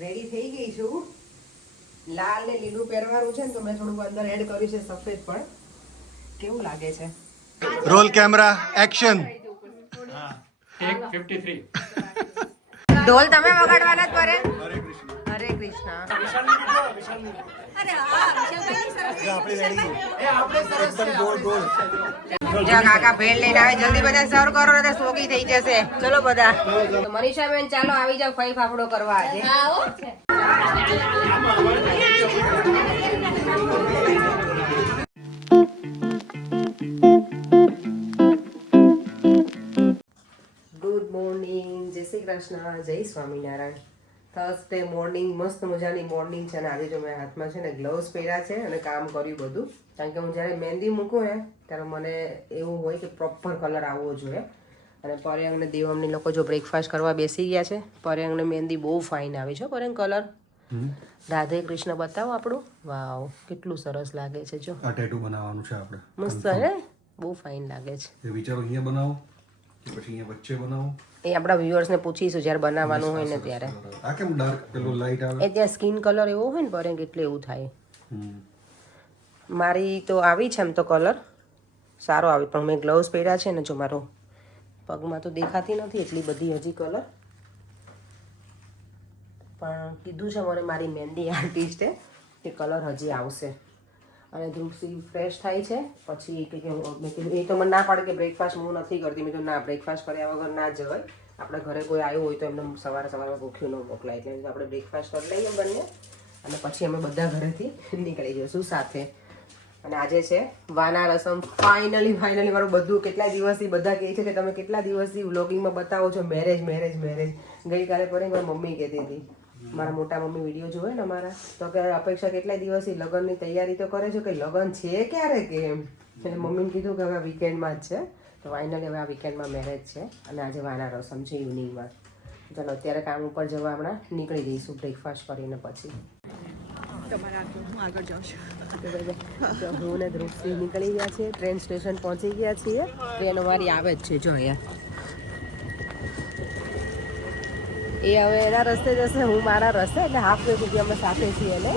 Ready થઈ ગઈ છું. લાલ ને લીલું પહેરવાનું છે ને તો મેં થોડું અંદર એડ કર્યું છે સફેદ પણ. કેવું લાગે છે? Roll camera action. ટેક 53. ઢોલ તમે વગાડવાના જ પરે? હરે કૃષ્ણ. જો કાકા ભેળ લઈને આવે, જલ્દી બધા સર્વ કરો ને સોગી થઈ જશે. ચલો બધા. મનીષા બેન ચાલો આવી જાવ ફઈ ફાફડો કરવા આજે. ગુડ મોર્નિંગ, જય શ્રી કૃષ્ણ, જય સ્વામિનારાયણ. થર્સડે મોર્નિંગ, મસ્ત મજાની મોર્નિંગ છે અને આજે જો મેં હાથમાં છે ને ગ્લવ્સ પહેર્યા છે અને કામ કર્યું બધું. કારણ કે હું જ્યારે મહેંદી મૂકું ને ત્યારે મને એવું હોય કે પ્રોપર કલર આવવો જોઈએ. અને પર્યંગ ને દેવમની લોકો જો બ્રેકફાસ્ટ કરવા બેસી ગયા છે. પર્યંગ ને મહેંદી બહુ ફાઇન આવી છે. પર્યંગ કલર રાધે કૃષ્ણ બતાવો આપણું. વાવ, કેટલું સરસ લાગે છે. જો આ ટેટુ બનાવવાનું છે આપણે. મસ્ત હે, બહુ ફાઇન લાગે છે. એ વિચારો અહીંયા બનાવો કે પછી અહીંયા વચ્ચે બનાવો, એ આપણા વ્યુઅર્સ ને પૂછીશું જ્યારે બનાવવાનું હોય ને ત્યારે. આ કેમ ડાર્ક પેલો લાઈટ આવે? એ ત્યાં સ્કિન કલર એવો હોય ને પર્યંગ એટલે એવું થાય. મારી તો આવી છે એમ તો કલર સારો આવી, પણ મેં ગ્લવ્સ પહેર્યા છે ને જો મારો પગમાં તો દેખાતી નથી એટલી બધી હજી કલર. પણ કીધું છે મને મારી મહેંદી આર્ટિસ્ટે કે કલર હજી આવશે. અને ધ્રુવસી ફ્રેશ થાય છે પછી કે મેં કીધું એ તો મને ના પાડે કે બ્રેકફાસ્ટ હું નથી કરતી. મેં તો ના, બ્રેકફાસ્ટ કર્યા વગર ના જવાય. આપણા ઘરે કોઈ આવ્યું હોય તો એમને સવારે સવારમાં ભૂખ્યું ન મોકલાય. એટલે આપણે બ્રેકફાસ્ટ કરી લઈએ બંને અને પછી અમે બધા ઘરેથી નીકળી જઈશું સાથે. અને આજે છે વાના રસમ. ફાઇનલી મારું બધું કેટલા દિવસથી બધા કહે છે કે તમે કેટલા દિવસથી વ્લોગિંગમાં બતાવો છો મેરેજ. ગઈકાલે પર મારી મમ્મી કહેતી હતી, મારા મોટા મમ્મી વિડીયો જોવે ને અમારા, તો કે અપેક્ષા કેટલા દિવસથી લગ્નની તૈયારી તો કરે છે કે લગ્ન છે ક્યારે કે એમ. એટલે મમ્મીને કીધું કે હવે વીકેન્ડમાં જ છે. તો ફાઇનલી હવે આ વીકેન્ડમાં મેરેજ છે અને આજે વાના રસમ છે ઇવનિંગમાં. ચાલો અત્યારે કામ ઉપર જવા હમણાં નીકળી જઈશું બ્રેકફાસ્ટ કરીને પછી. હું ને ધ્રુવસિંહ નીકળી ગયા છીએ, ટ્રેન સ્ટેશન પહોંચી ગયા છીએ. ટ્રેન અમારી આવે જ છે જો અહીંયા. એ હવે એના રસ્તે જશે, હું મારા રસ્તે, એટલે હાફ વે સુધી અમે સાથે છીએ. ને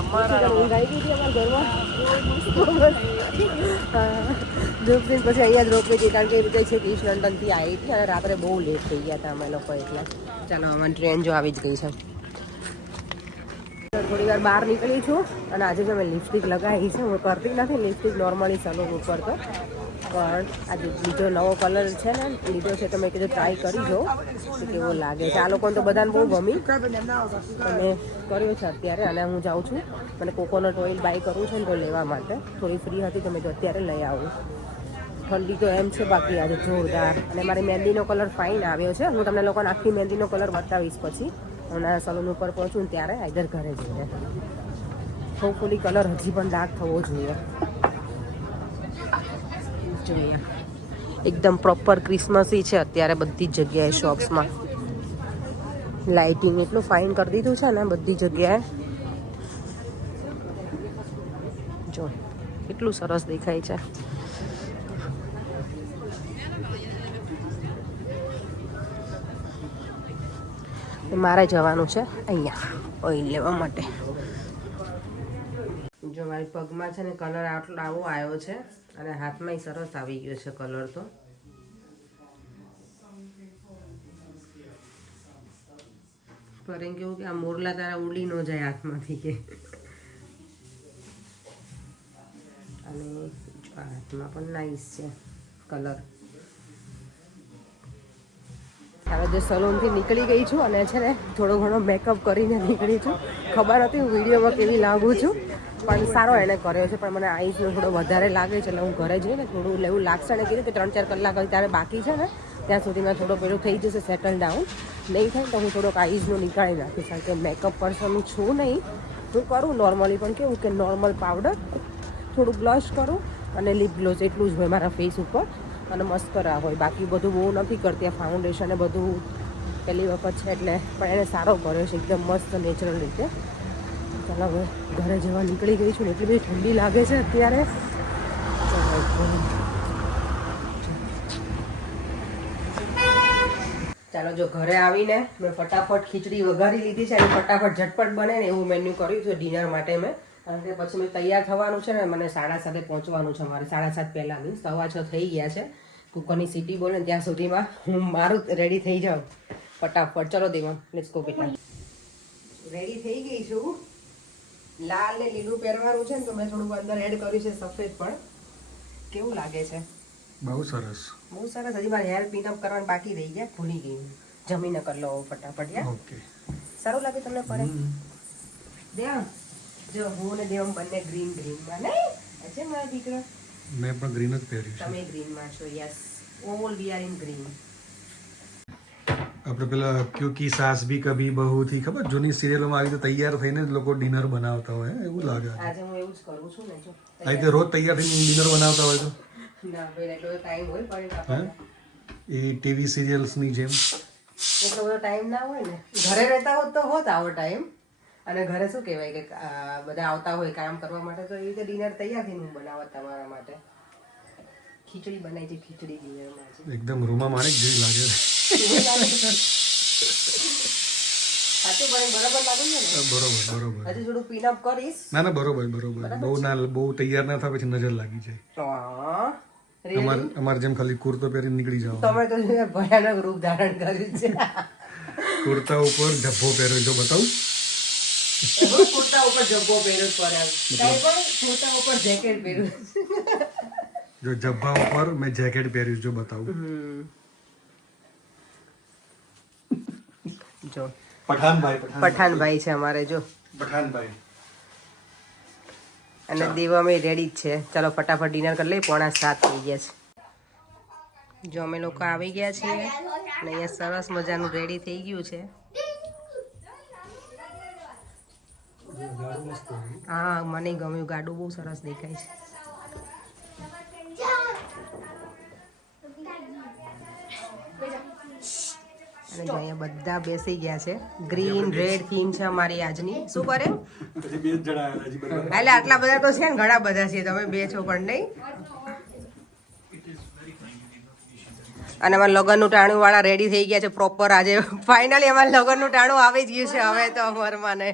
ઊંઘ આવી ગઈ હતી અમારા ઘરમાં. ધ્રુવસિંહ પછી અહીંયા જ રોકવી હતી કારણ કે એ રીતે છે કે ઈસ્ટ લંડનથી આવી હતી અને રાત્રે બહુ લેટ થઈ ગયા હતા અમે લોકો. એટલે ચાલો અમારી ટ્રેન જો આવી જ ગઈ છે. થોડી વાર બહાર નીકળી છું અને આજે જો મેં લિપસ્ટિક લગાવી છે. હું કરતી નથી લિપસ્ટિક નોર્મલી સલૂન ઉપર તો, પણ આજે બીજો નવો કલર છે ને લીધો છે તો મેં કીધું ટ્રાય કરી જો કે કેવો લાગે છે. આ લોકોને તો બધાને બહુ ગમી, મેં કર્યો છે અત્યારે. અને હું જાઉં છું, મને કોકોનટ ઓઇલ બાય કરવું છે ને તો લેવા માટે. થોડી ફ્રી હતી તો મેં તો અત્યારે લઈ આવું. ઠંડી તો એમ છે બાકી આજે જોરદાર. અને મારી મહેંદીનો કલર ફાઇન આવ્યો છે. હું તમને લોકોને આખી મહેંદીનો કલર બતાવીશ પછી હું સલૂન ઉપર પહોંચું ને ત્યારે. આઈધર ઘરે જઈએ. હોપફુલી કલર હજી પણ ડાર્ક થવો જોઈએ. જોઈએ એકદમ પ્રોપર ક્રિસમસી છે અત્યારે બધી જ જગ્યાએ. શોપ્સમાં લાઇટિંગ એટલું ફાઇન કરી દીધું છે ને બધી જગ્યાએ. જો કેટલું સરસ દેખાય છે. મારે જવાનું છે અહીંયા ઓઇલ લેવા માટે. જો મારી પગમાં છે ને કલર આટલો આવો આવ્યો છે અને હાથમાં સરસ આવી ગયો છે કલર. તો પર એમ કેવું કે આ મોરલા તારા ઉડી ન જાય હાથમાંથી કે. અને હાથમાં પણ નાઈસ છે કલર. હવે જે સલૂનથી નીકળી ગઈ છું અને છે ને થોડો ઘણો મેકઅપ કરીને નીકળી છું. ખબર હતી હું વિડીયોમાં કેવી લાગુ છું, પણ સારો એને કર્યો છે. પણ મને આઈસનો થોડો વધારે લાગે છે એટલે હું ઘરે જઈને થોડું એવું લાગશે. અને કીધું કે 3-4 કલાક ત્યારે બાકી છે ને ત્યાં સુધીમાં થોડો પેલું થઈ જશે સેટલ ડાઉન. નહીં થાય તો હું થોડોક આઈસનું નીકાળી નાખીશ. કારણ કે મેકઅપ પર્સન હું છું નહીં. હું કરું નોર્મલી, પણ કેવું કે નોર્મલ પાવડર, થોડું બ્લશ કરું અને લિપ ગ્લોઝ એટલું જ હોય મારા ફેસ ઉપર. અને મસ્કરા હોય, બાકી બધું બહુ નથી કરતી. આ ફાઉન્ડેશન એ બધું પહેલી વખત છે એટલે, પણ એને સારો કર્યો છે એકદમ મસ્ત નેચરલ રીતે. ચાલો હવે ઘરે જવા નીકળી ગઈ છું ને એટલી બધી ઠંડી લાગે છે અત્યારે. ચાલો ચાલો જો ઘરે આવીને મેં ફટાફટ ખીચડી વઘારી લીધી છે અને ફટાફટ ઝટપટ બને ને એવું મેન્યુ કર્યું છે ડિનર માટે મેં. કારણ કે પછી મેં તૈયાર થવાનું છે ને મને 7:30 પહોંચવાનું છે. મારે 7:30 પહેલાં મીન્સ 6:15 થઈ ગયા છે. કુકરની સીટી બોલે ને ત્યાં સુધીમાં હું મારું રેડી થઈ જાઉં ફટાફટ. ચલો દેવા લેટ્સ ગો બેટા. રેડી થઈ ગઈ છું. લાલ ને લીલું પહેરવાનું છે ને તો મેં થોડું અંદર એડ કર્યું છે સફેદ પણ. કેવું લાગે છે? બહુ સરસ. બહુ સરસ. હજી મારે હેર ક્લીન અપ કરવાનું બાકી રહી ગયા, ભૂલી ગઈ. જમીને કરી લો ફટાફટ યાર. ઓકે. સારું લાગે તમને પડે? દેવ જો હું ને દેવમ બંને ગ્રીન ગ્રીનમાં નહીં અચ્છા મારા દીકરા મેં પણ ગ્રીન જ પહેર્યું છે. તમે ગ્રીનમાં છો. Yes all we are in green. આપણે પેલા ક્યોકી સાસ ભી કભી બહુ થી ખબર જૂની સિરિયલોમાં આવી રીતે તૈયાર થઈને જ લોકો ડિનર બનાવતા હોય એવું લાગે. આજે હું એવું જ કરું છું ને જો આ રીતે રોજ તૈયાર થઈને ડિનર બનાવતા હોય તો ના ભાઈ એટલો ટાઈમ હોય પણ આપણને એ ટીવી સિરિયલ્સની જેમ એટલો બધો ટાઈમ ના હોય ને. ઘરે રહેતા હોત તો હોત આવો ટાઈમ. અને ઘરે શું કહેવાય કે બધા આવતા હોય કામ કરવા માટે તો એ રીતે ડિનર તૈયાર થઈને હું બનાવત તમારા માટે. ખીચડી બનાવી છે ખીચડી ડિનરમાં છે. એકદમ રૂમા માણેક જેવી લાગે છે. સાચું પણ બરાબર લાગે છે ને? બરોબર બરોબર. હજી થોડું પીનઅપ કરીશ. ના ના બરોબર બરોબર. બહુ તૈયાર ના થાય પછી નજર લાગી જાય. અમારે જેમ ખાલી કુર્તો પહેરીને નીકળી જાવ. તમે તો ભયાનક રૂપ ધારણ કર્યું છે. કુર્તા ઉપર જબ્બો પહેર્યો જો બતાવું. કુર્તા ઉપર જબ્બો પહેર્યો પર કઈ પણ કુર્તા ઉપર જેકેટ પહેર્યું. જો જબ્બા ઉપર મેં જેકેટ પહેર્યું જો બતાવું. જો પઠાનભાઈ છે અમારે જો પઠાનભાઈ. અને દેવામાં રેડી જ છે. ચાલો ફટાફટ ડિનર કરી લઈએ. 6:45 થઈ ગયા છે. જો અમે લોકો આવી ગયા છીએ અને અહીંયા સરસ મજાનું રેડી થઈ ગયું છે. હા મને ગમ્યું. ગાડું બહુ સરસ દેખાય છે. અને જો અહીંયા બધા બેસી ગયા છે. ગ્રીન રેડ થીમ છે અમારી આજની. શું કરે એટલે આટલા બધા તો છે ને ઘણા બધા છે. તમે બે છો પણ નહીં. અને અમારા લગ્નનું ટાણું વાળા રેડી થઈ ગયા છે પ્રોપર. આજે ફાઇનલી અમારા લગ્નનું ટાણું આવી જ ગયું છે હવે તો અમારમાં ને.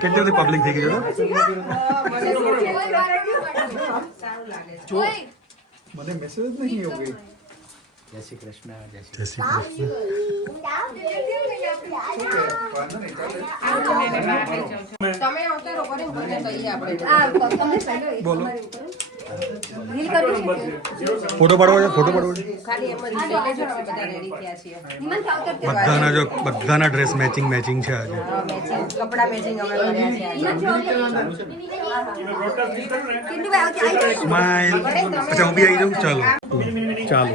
કેટલી બધી પબ્લિક થઈ ગઈ મને મેસેજ જ નહીં એવું ગઈ. જય શ્રી કૃષ્ણ. તમે અવતારો કરીને બધે કહીએ આપણે. બોલો. ફોટો પાડવો છે ફોટો પાડવો છે. ખાલી એમ જ બધા રેડી થયા છીએ. બધાના ડ્રેસ મેચિંગ છે આજે. કપડા મેચિંગ અમે કર્યા છે. સ્માઈલ. અચ્છા ઊભી આવી જાઉં. ચાલો.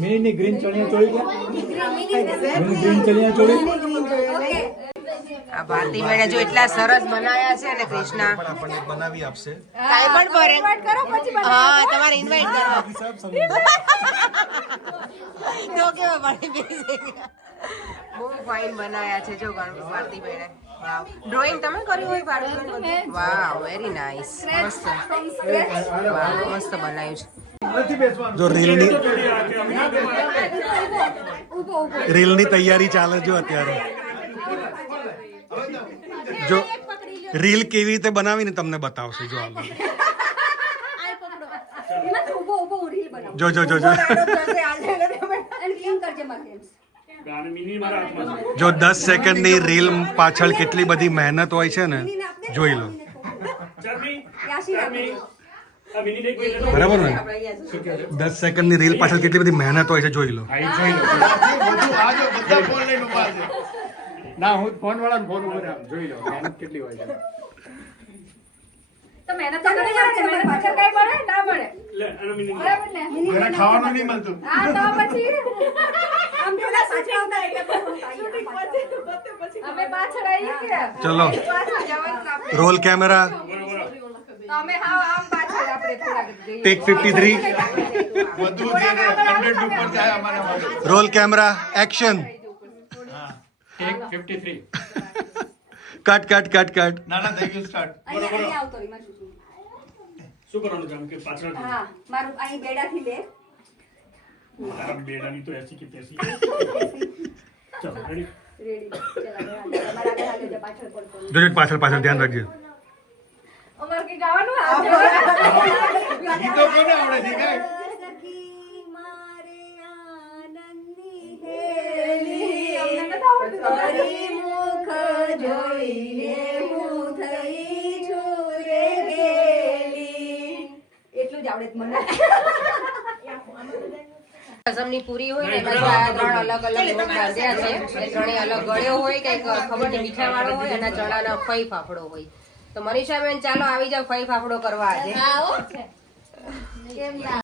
Mini green chaniya choli green chaniya choli. આ ભારતી બેને જો એટલા સરસ બનાયા છે ને કૃષ્ણા. આપણને બનાવી આપશે. કાઈ પણ કરે. હા તમારે ઇન્વાઇટ કરવા. તો કેવા બની બેસે. બહુ ફાઇન બનાયા છે જો ભારતી બેને. વાવ. ડ્રોઈંગ તમે કર્યું હોય ભારતી? Wow very nice. મસ્ત. વાવ મસ્ત બનાવ્યું છે. જો રીલની તૈયારી ચાલે જો અત્યારે. જો રીલ કેવી રીતે બનાવીને તમને બતાવશે જો આ જો જો જો જો જો 10 સેકન્ડની રીલ પાછળ કેટલી બધી મહેનત હોય છે ને જોઈ લો. બરાબર ને 10 સેકન્ડની રીલ પાછળ કેટલી બધી મહેનત હોય છે જોઈ લો. ના હું ફોન વાળાને ફોન ઉપર જોઈ લો મહેનત કેટલી હોય છે. તો મહેનત તો કરે છે મને પાછળ કઈ મળે ના મળે લે અને મિની બરાબર ને મને ખાવાનું નહીં મળતું. આ તો પછી આમ પેલા સાચા આવતા એટલે શૂટિંગ પછી અમે પાછળ આવી ગયા. ચલો પાછળ જવાનું આપણે. રોલ કેમેરા અમે આમ પાછળ આપણે થોડાક જઈએ. ટેક 53 વધુ છે ને 100 ઉપર જાય અમારા માટે. Roll camera action take 53. Cut cut cut cut ના ના થઈ ગયું સ્ટાર્ટ. અહીંયા આવતો રહી મારું શું? શું કરવાનું છે આમ કે પાછળ હા મારું અહીં બેડાથી લે. તારા બેડાની તો એસી કે તેસી. ચલો રેડી. રેડી ચલા તમારા આગળ આગળ જા, પાછળ પડતો નહીં. જોજો પાછળ પાછળ ધ્યાન રાખજો અમારે કે ગાવાનું આ ગીતો કોને આવડે છે કાઈ? સખી મારે આનંદની હેલી, અમને નથી આવડતું. તારી મુખ જોઈને હું થઈ છું રે ગેલી. એટલું જ આવડે છે મને. રસમની પૂરી હોય ને એમાં જો આ ત્રણ અલગ અલગ લોટ બાંધ્યા છે એ ત્રણેય અલગ ગળ્યો હોય કંઈક ખબર નહીં મીઠા વાળો હોય અને ચણાના ફઈ ફાફડો હોય તો મનીષાબેન ચાલો આવી જાવ ફઈ ફાફડો કરવા આજે કેમ ના?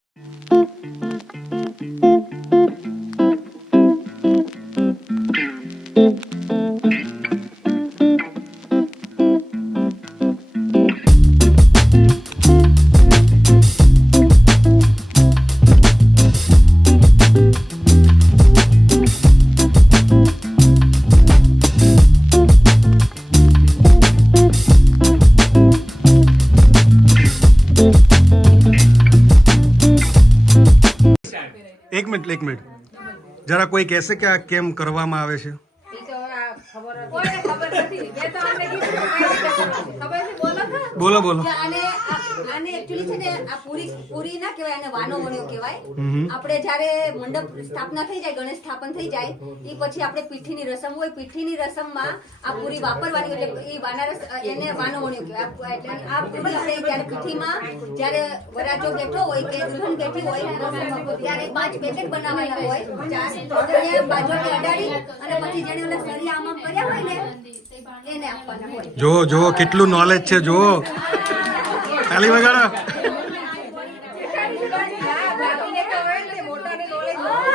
એક મિનિટ જરા કોઈ કહેશે કે આ કેમ કરવામાં આવે છે ઈ તો હવે આ ખબર જ કોઈને ખબર નથી. મેં તો અમને કીધું કે કઈ રીતે કરવાનું. ખબર છે? બોલો તો. બોલો બોલો કે આને actually છે ને આ પૂરી ના કહેવાય, આને વાનો વણ્યો કહેવાય. આપણે જ્યારે મંડપ સ્થાપના થઈ જાય, ગણેશ સ્થાપન થઈ જાય એ પછી આપણે પીઠીની રસમ હોય, પીઠીની રસમમાં આ પૂરી વાપરવાની, એટલે એ વાનારસ એને વાનો વણ્યો કહેવાય. એટલે આ પૂરી આપણે જ્યારે પીઠીમાં જ્યારે વરાજો બેઠો હોય કે દુલ્હન બેઠી હોય ત્યારે 5 પેકેટ બનાવવાના હોય, ચાર બાજુથી અડાડી અને પછી જેને ઓલા સરિયા આમ આમ કર્યા હોય ને એને આપવાના હોય. જો કેટલું નોલેજ છે જો તાલી વગાડો બાકીને ખબર નથી, મોટાને knowledge નથી.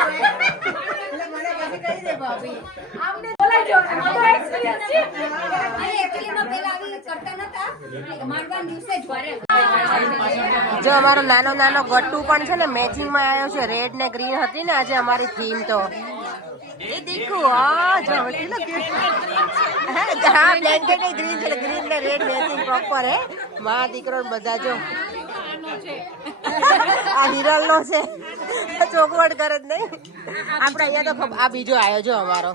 એટલે મને પછી કહી દે ભાભી. આમને બોલાવજો. અમારો experience છે. અને એકચ્યુઅલીમાં પહેલા આવી કરતા નતા, માંડવાના દિવસે જ હોય. જો અમારો નાનો ગટ્ટુ પણ છે ને મેચિંગમાં આવ્યો છે રેડ ને ગ્રીન હતી ને આજે અમારી થીમ તો એ દીકુ હા જો કેટલો ક્યુટ હા બ્લેન્કેટ એ ગ્રીન છે ગ્રીન ને રેડ મેચિંગ પ્રોપર હે માં દીકરો ને બધા જો આ હિરલ નો છે ચોકવટ કરે જ નહીં આપણે અહીંયા તો આ બીજો આવ્યો જો અમારો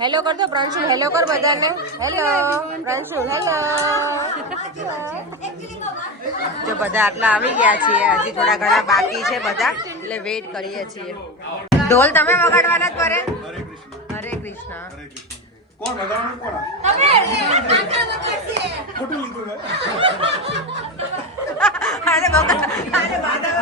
હેલો કર દો પ્રાંશુલ હેલો કર બધાને હેલો પ્રાંશુલ હેલો જો બધા આટલા આવી ગયા છીએ હજી થોડા ઘણા બાકી છે બધા એટલે વેઇટ કરીએ છીએ ઢોલ તમે વગાડવાના જ પડે હરે કૃષ્ણ કોણ વગાડવાનું કોણ? અરે બાધા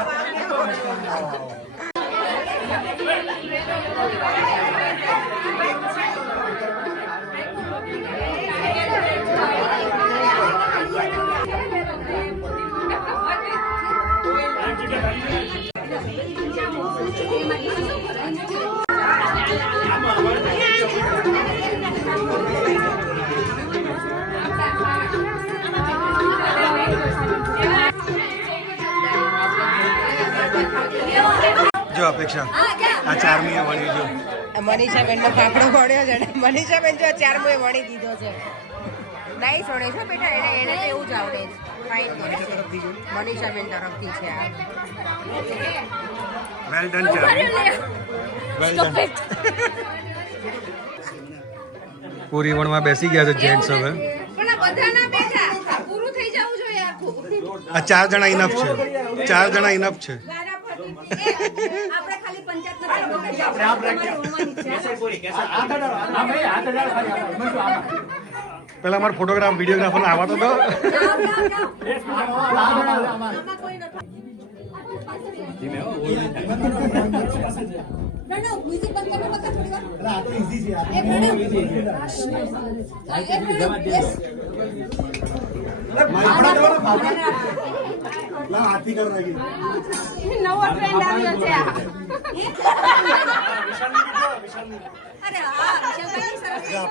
જો અપેક્ષા આ ચારમીએ વળી જો મનીષાબેન નો ફાફડો વળ્યો છે ને મનીષાબેન જો 4 મોએ વળી દીધો છે નાઈસ વળે છે બેટા એને તો એવું જ આવડે છે ફાઇન કરે છે મનીષાબેન તરફથી છે આ વેલ ડન ચારમી વેલ ડન પૂરી વણવા બેસી ગયા છે જેન્ટ્સ હવે પણ આ બધા ના બેઠા પૂરું થઈ જવું જોઈએ આખું. આ 4 જણા ઇનફ છે 4 જણા ઇનફ છે આપણે ખાલી પંચાયત પેલા અમારો ફોટોગ્રાફ વિડીયોગ્રાફર આવા તો દો મ્યુઝિક બંધ કરો બકા થોડી વાર. આ તો ઈઝી છે યાર. એક મિનિટ યસ. નવો ટ્રેન્ડ આવ્યો છે આ. અરે હા વિશાલભાઈ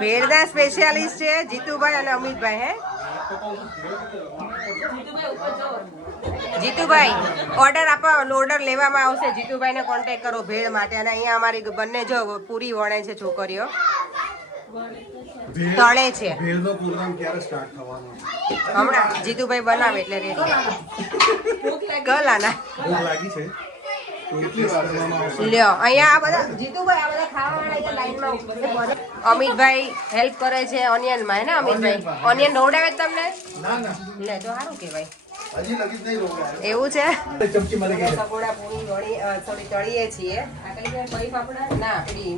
ભેળના સ્પેશિયાલિસ્ટ છે જીતુભાઈ અને અમિતભાઈ. હે જીતુભાઈ ઓર્ડર આપો, ઓર્ડર લેવામાં આવશે. જીતુભાઈને કોન્ટેક્ટ કરો ભેળ માટે. અને અહીંયા અમારી બંને જો પૂરી વણે છે છોકરીઓ, તળે છે. ભેળનો પ્રોગ્રામ ક્યારે સ્ટાર્ટ થવાનો? હમણાં જીતુભાઈ બનાવે એટલે રેડી. કલાના ભૂખ લાગી છે. કેટલી વાર કરવામાં આવશે? લ્યો અહીંયા આ બધા જીતુભાઈ આ બધા ખાવાવાળા અહીંયા લાઈનમાં ઉભા છે. અમિતભાઈ હેલ્પ કરે છે ઓનિયનમાં. હે ને અમિતભાઈ? ઓનિયન રોવડાવે છે તમને? લે તો સારું કહેવાય. હજી લગી જ નહીં રોકવા. એવું છે. ચમચી મારી ગઈ. સકોડા પૂરી થોડી તળીએ છીએ. આ કઈ છે? પઈ પાપડા? ના, પેલી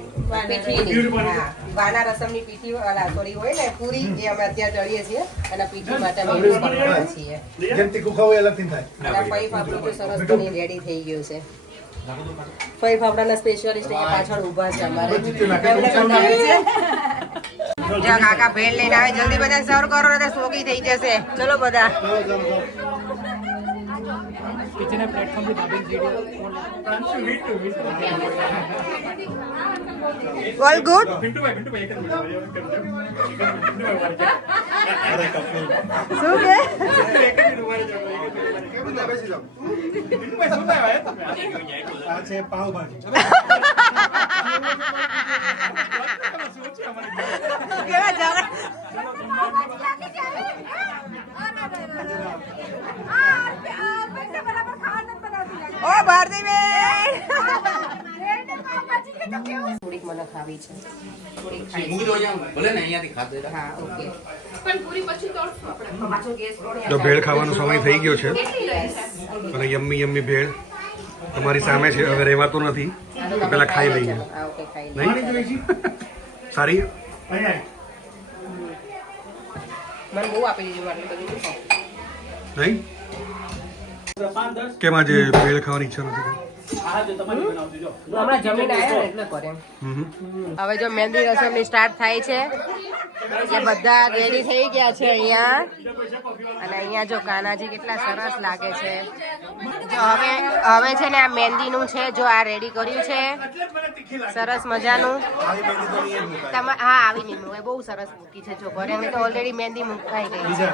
પીઠીની. હા, વાના રસમની પીઠી વાળા થોડી હોય ને પૂરી, એ અમે અત્યારે તળીએ છીએ. અને પીઠી માટે અમે યુઝ કરવાના છીએ. જેમ તીખું ખાવું એ અલગથી થાય. અને પઈ પાપડું તો સરસ બની રેડી થઈ ગયું છે. પઈ પાપડાના સ્પેશિયાલિસ્ટ અહીંયા પાછળ ઊભા છે અમારે. એમને બનાવે છે. જા કાકા ભેળ લઈને આવે, જલ્દી બધા સર્વ કરો ને તો સોગી થઈ જશે. ચલો બધા. All good. પિન્ટુભાઈ એક જ મિનિટ. શું કે? આ છે પાવભાજી. કેવા ઝઘડા. ઓ ભારતીબેન, થોડીક મને ખાવી છે. થોડીક ખાઈ છે. હા, ઓકે. પાછો ગેસ કોણ? તો ભેળ ખાવાનો સમય થઈ ગયો છે અને યમ્મી યમ્મી ભેળ તમારી સામે છે. હવે રહેવાતું નથી તો પેલા ખાઈ લઈએ. હા, ઓકે, ખાઈ લઈએ. નહીં સારી? મને બહુ આપી દીધું આટલું બધું નહીં ખાવું. નહીં કેમ આજે ભેળ ખાવાની ઈચ્છા નથી? હમણાં જમીન આવ્યા ને એટલે કરે. હવે જો મહેંદી રસમની સ્ટાર્ટ થાય છે. એ બધા રેડી થઈ ગયા છે અહીંયા. અને અહીંયા જો કાનાજી કેટલા સરસ લાગે છે. જો હવે છે ને આ મહેંદીનું છે, જો આ રેડી કર્યું છે સરસ મજાનું. હા, આવી નહીં મૂકે, બહુ સરસ મૂકી છે. જો ઘરે અમે તો ઓલરેડી મહેંદી મૂકાઈ ગઈ છે.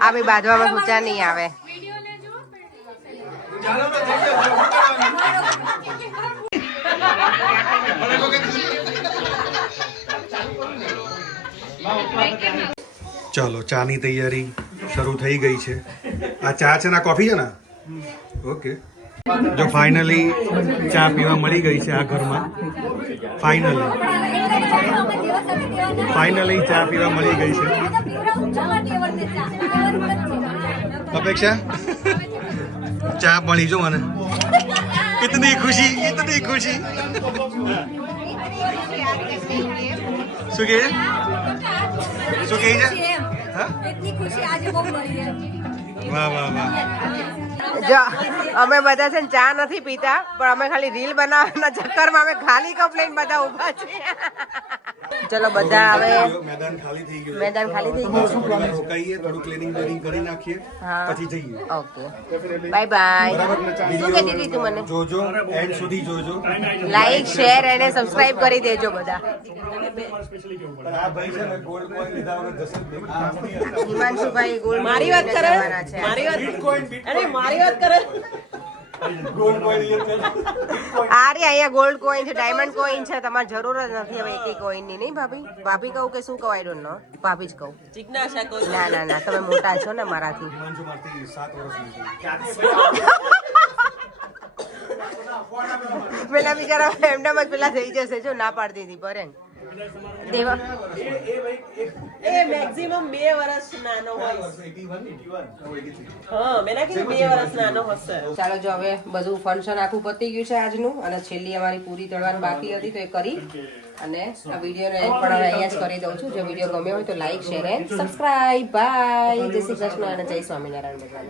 આ બી બાંધવામાં ઊંચા નહીં આવે. ચાલો ચાની તૈયારી શરૂ થઈ ગઈ છે. આ ચા છે ને કોફી છે ને? ઓકે. જો ફાઇનલી ચા પીવા મળી ગઈ છે આ ઘરમાં. ફાઇનલી ચા પીવા મળી ગઈ છે. અપેક્ષા ચા મળી જો મને. ઇતની ખુશી, ઇતની ખુશી. શું કહે છે? શું કહે છે? એટલી ખુશી આજે બહુ મળી છે. વાહ વાહ વાહ. જો અમે બધા છે ને ચા નથી પીતા, પણ અમે ખાલી રીલ બનાવવાના ચક્કરમાં અમે ખાલી કપ લઈને બધા ઊભા છીએ. ચલો બધા હવે મેદાન ખાલી થઈ ગયું. મેદાન ખાલી થઈ ગયું. રોકાઈએ, થોડું ક્લીનિંગ બ્લીનિંગ કરી નાખીએ, હા. પછી જઈએ. Okay, bye bye. શું કહેતી હતી તું મને? જોજો, એન્ડ સુધી જોજો. લાઈક, શેર અને સબસ્ક્રાઇબ કરી દેજો બધા. આ ભાઈ છે ને ગોલ્ડ કોઈન લીધા વગર જશે જ નહીં. હિમાંશુભાઈ ગોલ્ડ મારી વાત કરે, છે. મારી વાત અરે મારી વાત કરે. ગોલ્ડ કોઈન લે છે. આ રે અહીંયા ગોલ્ડ કોઈન છે, ડાયમંડ કોઈન છે. તમારે જરૂર જ નથી હવે એકેય કોઈન ની. નહીં ભાભી? ભાભી કહું કે શું કહું? I don't know. ભાભી જ કહું. જિજ્ઞાસા કોઈ ના ના ના, તમે મોટા છો ને મારાથી. હિમાંશુ મારથી 7 વર્ષની છે. પેલા બિચારા એમનામાં જ પેલા થઈ જશે. જો ના પાડતી હતી પરેન દેવા. એ મેક્સિમમ 2 વર્ષ નાનો હોય. હા મેં ના કીધું 2 વર્ષ નાનો હશે. ચાલો જો હવે બધું ફંક્શન આખું પતી ગયું છે આજનું. અને છેલ્લી અમારી પૂરી તળવાની બાકી હતી તો એ કરી. અને આ વિડીયોને એન્ડ પણ હવે અહીંયા જ કરી દઉં છું. જો વિડીયો ગમ્યો હોય તો like, share and subscribe. Bye. જય શ્રી કૃષ્ણ અને જય સ્વામિનારાયણ ભગવાન.